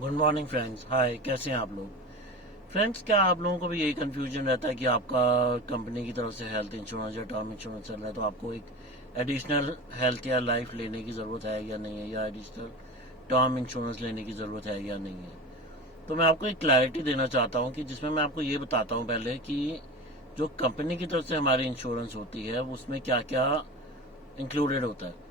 Good morning friends. हाय, कैसे हैं आप लोग? फ्रेंड्स, क्या आप लोगों को भी यही कंफ्यूजन रहता है कि आपका कंपनी की तरफ से हेल्थ इंश्योरेंस या टर्म इंश्योरेंस चल रहा है तो आपको एक एडिशनल हेल्थ या लाइफ लेने की ज़रूरत है या नहीं है, या एडिशनल टर्म इंश्योरेंस लेने की ज़रूरत है या नहीं है? तो मैं आपको एक क्लैरिटी देना चाहता हूँ कि जिसमें मैं आपको ये बताता हूँ पहले कि जो कंपनी की तरफ से हमारी इंश्योरेंस होती है उसमें क्या क्या इंक्लूडेड होता है।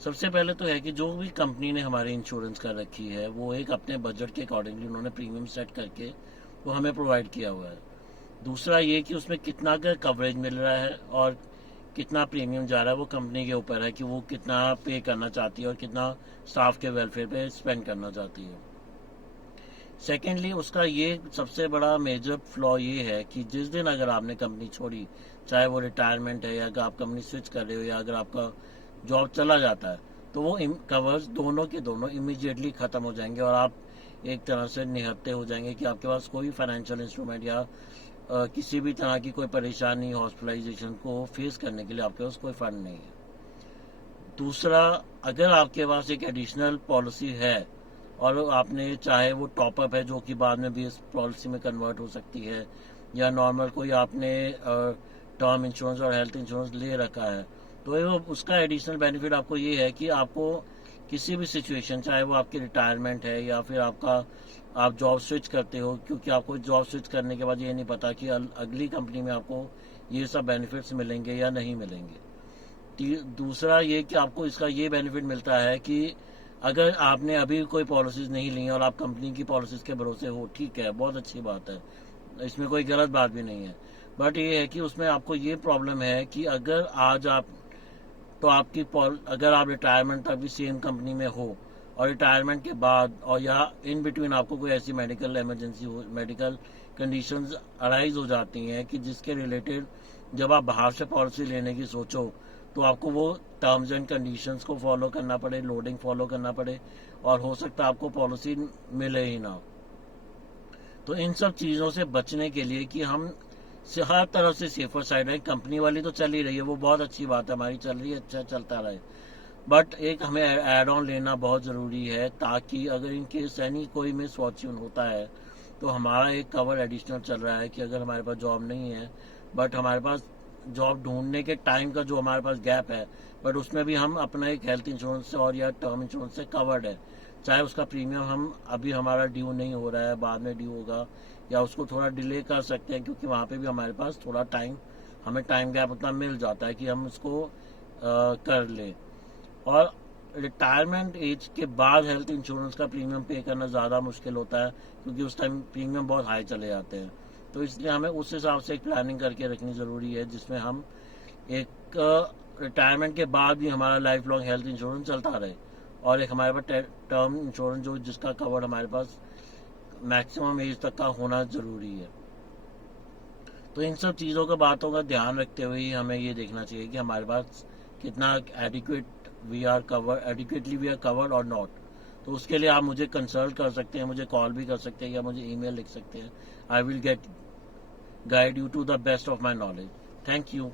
सबसे पहले तो है कि जो भी कंपनी ने हमारी इंश्योरेंस कर रखी है वो एक अपने बजट के अकॉर्डिंगली उन्होंने प्रीमियम सेट करके वो हमें प्रोवाइड किया हुआ है। दूसरा ये कि उसमें कितना का कवरेज मिल रहा है और कितना प्रीमियम जा रहा है वो कंपनी के ऊपर है कि वो कितना पे करना चाहती है और कितना स्टाफ के वेलफेयर पे स्पेंड करना चाहती है। सेकेंडली, उसका ये सबसे बड़ा मेजर फ्लॉ ये है कि जिस दिन अगर आपने कंपनी छोड़ी, चाहे वो रिटायरमेंट है या अगर आप कंपनी स्विच कर रहे हो या अगर आपका जॉब चला जाता है, तो वो कवर्स दोनों के दोनों इमीडिएटली ख़त्म हो जाएंगे और आप एक तरह से निहत्ते हो जाएंगे कि आपके पास कोई फाइनेंशियल इंस्ट्रूमेंट या किसी भी तरह की कोई परेशानी हॉस्पिटलाइजेशन को फेस करने के लिए आपके पास कोई फंड नहीं है। दूसरा, अगर आपके पास एक एडिशनल पॉलिसी है और आपने चाहे वो टॉपअप है जो कि बाद में भी इस पॉलिसी में कन्वर्ट हो सकती है, या नॉर्मल कोई आपने टर्म इंश्योरेंस और हेल्थ इंश्योरेंस ले रखा है, तो वो उसका एडिशनल बेनिफिट आपको ये है कि आपको किसी भी सिचुएशन, चाहे वो आपकी रिटायरमेंट है या फिर आपका आप जॉब स्विच करते हो, क्योंकि आपको जॉब स्विच करने के बाद ये नहीं पता कि अगली कंपनी में आपको ये सब बेनिफिट्स मिलेंगे या नहीं मिलेंगे। दूसरा ये कि आपको इसका ये बेनिफिट मिलता है कि अगर आपने अभी कोई पॉलिसीज नहीं ली और आप कंपनी की पॉलिसीज के भरोसे हो, ठीक है, बहुत अच्छी बात है, इसमें कोई गलत बात भी नहीं है। बट ये है कि उसमें आपको ये प्रॉब्लम है कि अगर आज आप तो आपकी अगर आप रिटायरमेंट तक भी सेम कंपनी में हो और रिटायरमेंट के बाद और या इन बिटवीन आपको कोई ऐसी मेडिकल इमरजेंसी हो, मेडिकल कंडीशंस अराइज हो जाती हैं कि जिसके रिलेटेड जब आप बाहर से पॉलिसी लेने की सोचो तो आपको वो टर्म्स एंड कंडीशंस को फॉलो करना पड़े, लोडिंग फॉलो करना पड़े, और हो सकता है आपको पॉलिसी मिले ही ना। तो इन सब चीज़ों से बचने के लिए कि हम हर तरफ से सेफर साइड है, कंपनी वाली तो चल ही रही है, वो बहुत अच्छी बात है, हमारी चल रही है, अच्छा चलता रहे। बट एक हमें एड ऑन लेना बहुत ज़रूरी है ताकि अगर इन केस यानी कोई मिस फॉर्च्यून होता है तो हमारा एक कवर एडिशनल चल रहा है कि अगर हमारे पास जॉब नहीं है बट हमारे पास जॉब ढूंढने के टाइम का जो हमारे पास गैप है, बट उसमें भी हम अपना एक हेल्थ इंश्योरेंस से और या टर्म इंश्योरेंस से कवर्ड है। चाहे उसका प्रीमियम हम अभी हमारा ड्यू नहीं हो रहा है, बाद में ड्यू होगा, या उसको थोड़ा डिले कर सकते हैं, क्योंकि वहाँ पे भी हमारे पास थोड़ा टाइम, हमें टाइम गैप उतना मिल जाता है कि हम उसको कर ले। और रिटायरमेंट एज के बाद हेल्थ इंश्योरेंस का प्रीमियम पे करना ज़्यादा मुश्किल होता है, क्योंकि उस टाइम प्रीमियम बहुत हाई चले जाते हैं। तो इसलिए हमें उस हिसाब से एक प्लानिंग करके रखनी ज़रूरी है जिसमें हम एक रिटायरमेंट के बाद भी हमारा लाइफ लॉन्ग हेल्थ इंश्योरेंस चलता रहे, और एक हमारे पास टर्म इंश्योरेंस जो जिसका कवर हमारे पास मैक्सिमम एज तक का होना ज़रूरी है। तो इन सब चीज़ों का, बातों का ध्यान रखते हुए ही हमें ये देखना चाहिए कि हमारे पास कितना एडिक्वेटली वी आर कवर्ड और नॉट। तो उसके लिए आप मुझे कंसल्ट कर सकते हैं, मुझे कॉल भी कर सकते हैं या मुझे ईमेल लिख सकते हैं। I will get guide you to the best of my knowledge. Thank you.